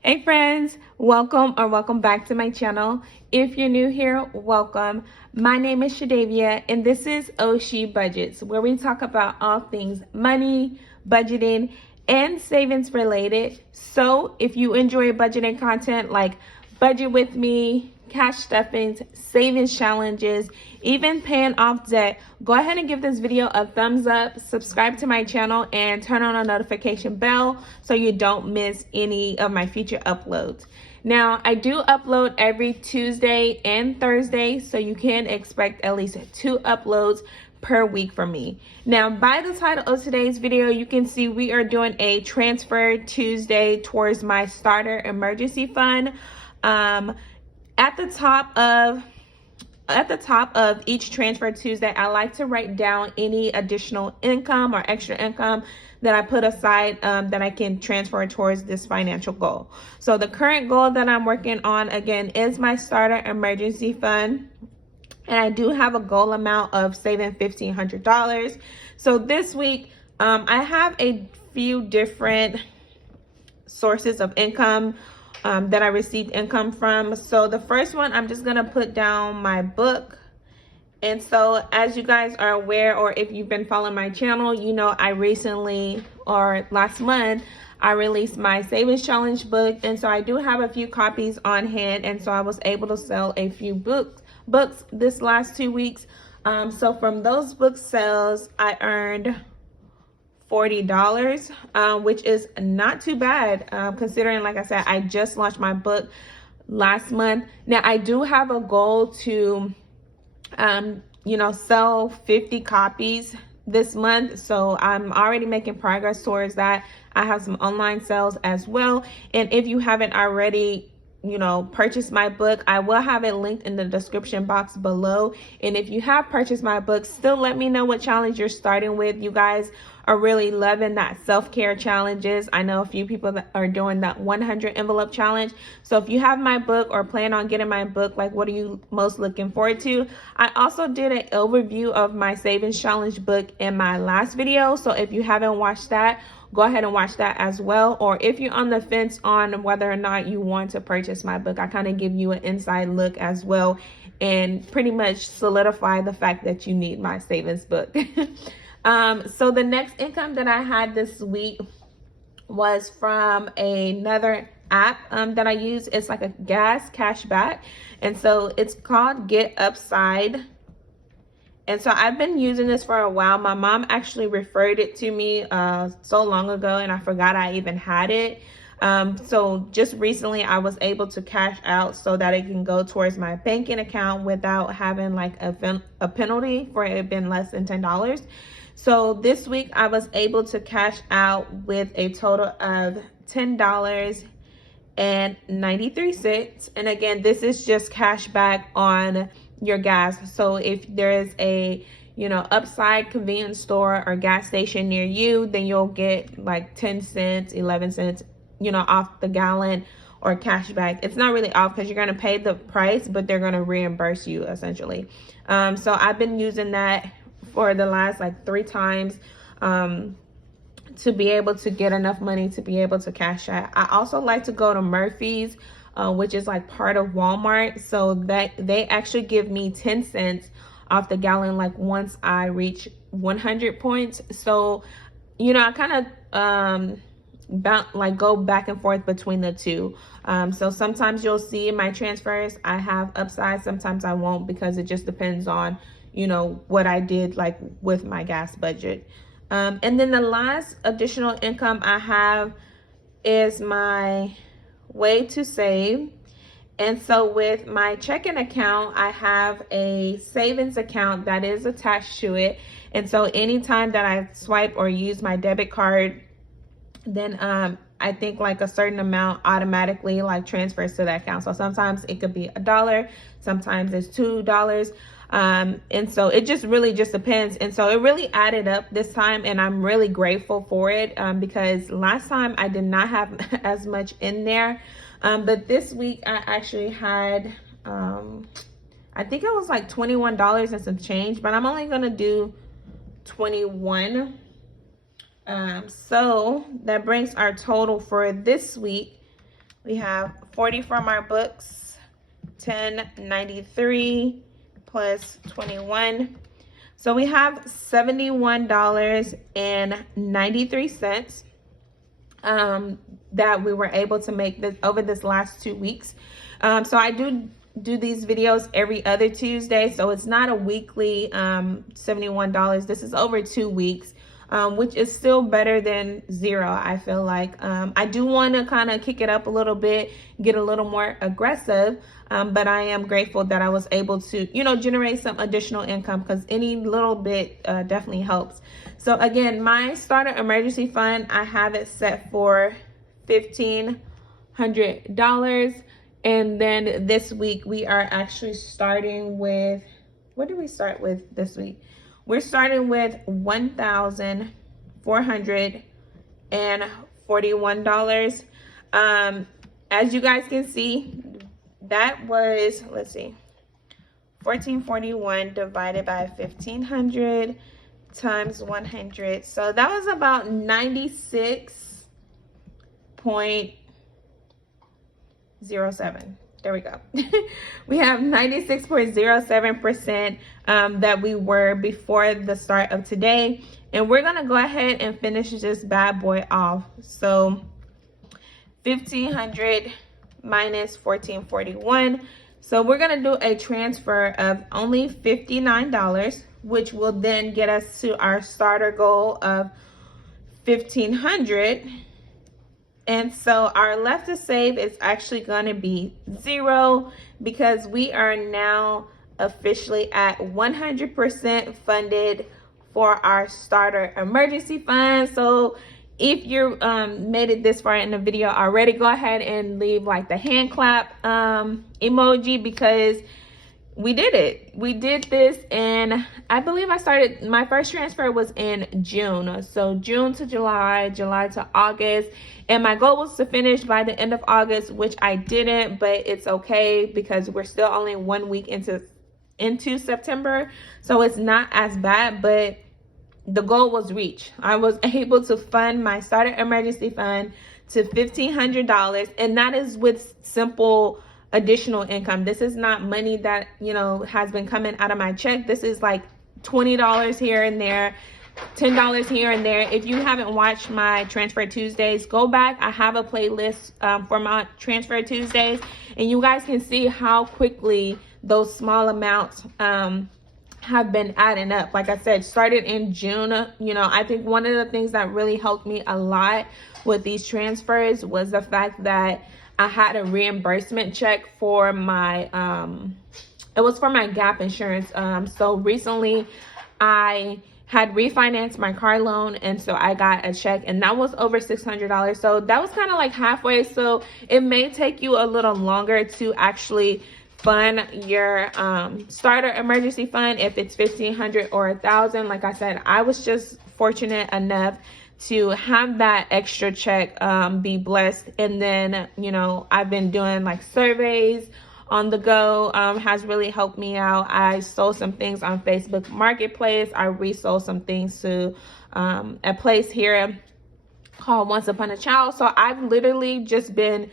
Hey friends, welcome back to my channel. If you're new here, welcome. My name is Shadavia and this is Oshi Budgets, where we talk about all things money, budgeting, and savings related. So if you enjoy budgeting content like budget with me, cash stuffings, savings challenges, even paying off debt, go ahead and give this video a thumbs up, subscribe to my channel, and turn on a notification bell so you don't miss any of my future uploads. Now, I do upload every Tuesday and Thursday, so you can expect at least 2 uploads per week from me. Now, by the title of today's video, you can see we are doing a transfer Tuesday towards my starter emergency fund. At the top of each transfer Tuesday, I like to write down any additional income or extra income that I put aside that I can transfer towards this financial goal. So the current goal that I'm working on, again, is my starter emergency fund. And I do have a goal amount of saving $1,500. So this week, I have a few different sources of income that I received income from. So the first one, I'm just gonna put down my book. And so as you guys are aware, or if you've been following my channel, you know I recently, or last month, I released my savings challenge book. And so I do have a few copies on hand. And so I was able to sell a few books this last 2 weeks. So from those book sales, I earned $40, which is not too bad, considering, like I said, I just launched my book last month. Now, I do have a goal to, sell 50 copies this month. So I'm already making progress towards that. I have some online sales as well. And if you haven't already purchase my book, I will have it linked in the description box below. And if you have purchased my book, still let me know what challenge you're starting with. You guys are really loving that self-care challenges. I know a few people that are doing that 100 envelope challenge. So if you have my book or plan on getting my book, like, what are you most looking forward to? I also did an overview of my savings challenge book in my last video. So if you haven't watched that, go ahead and watch that as well. Or if you're on the fence on whether or not you want to purchase my book, I kind of give you an inside look as well and pretty much solidify the fact that you need my savings book. So the next income that I had this week was from another app that I use. It's like a gas cashback. And so it's called Get Upside. And so I've been using this for a while. My mom actually referred it to me so long ago, and I forgot I even had it. So just recently I was able to cash out so that it can go towards my banking account without having like a penalty for it being less than $10. So this week I was able to cash out with a total of $10.93. And again, this is just cash back on your gas. So if there is a Upside convenience store or gas station near you, then you'll get like 10 cents, 11 cents, off the gallon or cash back. It's not really off because you're going to pay the price, but they're going to reimburse you essentially. So I've been using that for the last like 3 times to be able to get enough money to be able to cash out. I also like to go to Murphy's, which is like part of Walmart. So that they actually give me 10 cents off the gallon, like once I reach 100 points. So, I kind of go back and forth between the two. So sometimes you'll see in my transfers, I have Upside. Sometimes I won't, because it just depends on, what I did like with my gas budget. And then the last additional income I have is my way to save. And so with my checking account, I have a savings account that is attached to it. And so anytime that I swipe or use my debit card, then I think like a certain amount automatically like transfers to that account. So sometimes it could be $1, sometimes it's $2. And so it just really just depends. And so it really added up this time, and I'm really grateful for it, because last time I did not have as much in there. But this week I actually had, I think it was like $21 and some change, but I'm only going to do 21. So that brings our total for this week We have 40 from our books, 10.93 plus 21. So we have $71.93 that we were able to make this over this last 2 weeks. So I do these videos every other Tuesday, so it's not a weekly $71. This is over 2 weeks, which is still better than zero. I feel like I do want to kind of kick it up a little bit, get a little more aggressive, but I am grateful that I was able to, you know, generate some additional income, because any little bit definitely helps. So again, my starter emergency fund, I have it set for $1,500. And then this week we are actually starting with, what did we start with this week? We're starting with $1,441. As you guys can see, that was, let's see, 1441 divided by 1,500 times 100. So that was about 96.07. There we go. We have 96.07% that we were before the start of today. And we're gonna go ahead and finish this bad boy off. So 1,500 minus 1441. So we're gonna do a transfer of only $59, which will then get us to our starter goal of 1,500. And so our left to save is actually going to be 0, because we are now officially at 100% funded for our starter emergency fund. So if you made it this far in the video already, go ahead and leave like the hand clap emoji, because we did it. We did this, and I believe I started, my first transfer was in June. So June to July, July to August. And my goal was to finish by the end of August, which I didn't, but it's okay because we're still only 1 week into September. So it's not as bad, but the goal was reached. I was able to fund my starter emergency fund to $1,500, and that is with simple additional income. This is not money that, you know, has been coming out of my check. This is like $20 here and there, $10 here and there. If you haven't watched my Transfer Tuesdays, go back. I have a playlist for my Transfer Tuesdays, and you guys can see how quickly those small amounts have been adding up. Like I said, started in June. You know, I think one of the things that really helped me a lot with these transfers was the fact that I had a reimbursement check for my it was for my gap insurance. So recently I had refinanced my car loan, and so I got a check, and that was over $600. So that was kind of like halfway. So it may take you a little longer to actually fund your starter emergency fund if it's $1,500 or $1,000. Like I said, I was just fortunate enough to have that extra check, be blessed. And then, you know, I've been doing like surveys on the go, has really helped me out. I sold some things on Facebook Marketplace. I resold some things to a place here called Once Upon a Child. So I've literally just been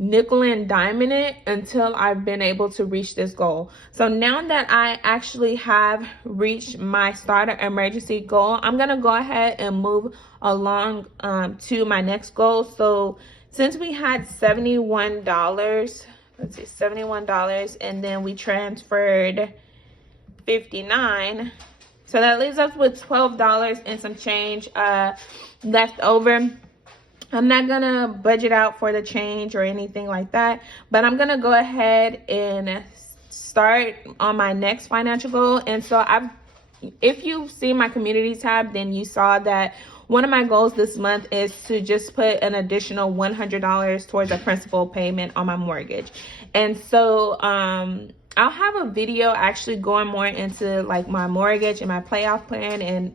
nickel and diming it until I've been able to reach this goal. So now that I actually have reached my starter emergency goal, I'm gonna go ahead and move along to my next goal. So since we had $71, let's see, $71, and then we transferred 59, so that leaves us with $12 and some change left over. I'm not gonna budget out for the change or anything like that, but I'm gonna go ahead and start on my next financial goal. And so if you've seen my community tab, then you saw that one of my goals this month is to just put an additional $100 towards a principal payment on my mortgage. And so I'll have a video actually going more into like my mortgage and my payoff plan, and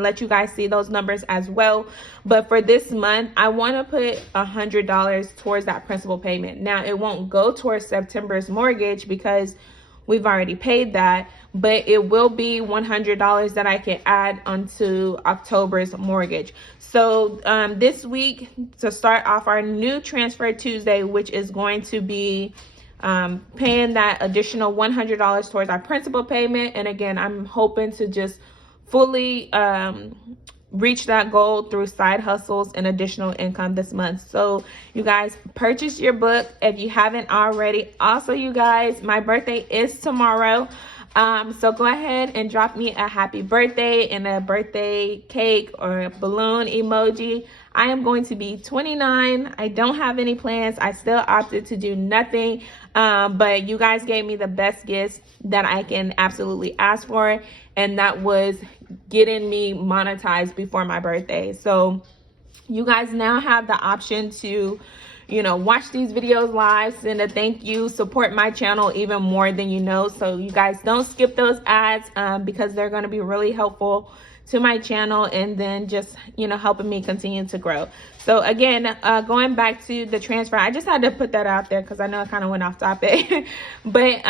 let you guys see those numbers as well. But for this month, I want to put $100 towards that principal payment. Now, it won't go towards September's mortgage because we've already paid that, but it will be $100 that I can add onto October's mortgage. So this week, to start off our new Transfer Tuesday, which is going to be paying that additional $100 towards our principal payment. And again, I'm hoping to just fully reach that goal through side hustles and additional income this month. So you guys, purchase your book if you haven't already. Also, you guys, my birthday is tomorrow. So go ahead and drop me a happy birthday and a birthday cake or a balloon emoji. I am going to be 29. I don't have any plans. I still opted to do nothing. But you guys gave me the best gifts that I can absolutely ask for. And that was getting me monetized before my birthday. So you guys now have the option to, you know, watch these videos live, send a thank you, support my channel even more than you know. So you guys don't skip those ads because they're going to be really helpful to my channel, and then just, you know, helping me continue to grow. So again, going back to the transfer, I just had to put that out there because I know I kind of went off topic. But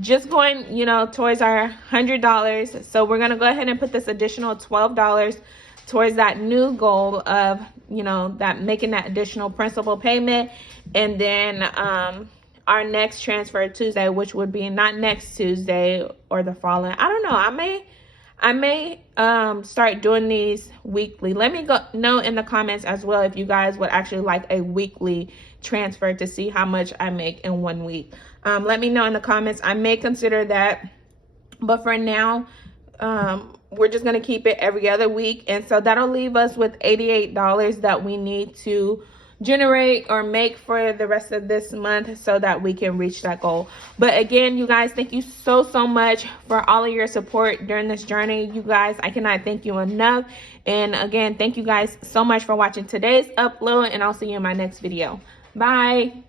just going, you know, towards our $100. So we're going to go ahead and put this additional $12 towards that new goal of, you know, that making that additional principal payment. And then our next Transfer Tuesday, which would be not next Tuesday or the following. I don't know. I may start doing these weekly. Let me know in the comments as well if you guys would actually like a weekly transfer to see how much I make in 1 week. Let me know in the comments. I may consider that. But for now, we're just going to keep it every other week. And so that'll leave us with $88 that we need to generate or make for the rest of this month so that we can reach that goal. But again, you guys, thank you so much for all of your support during this journey. You guys, I cannot thank you enough. And again, thank you guys so much for watching today's upload, and I'll see you in my next video. Bye.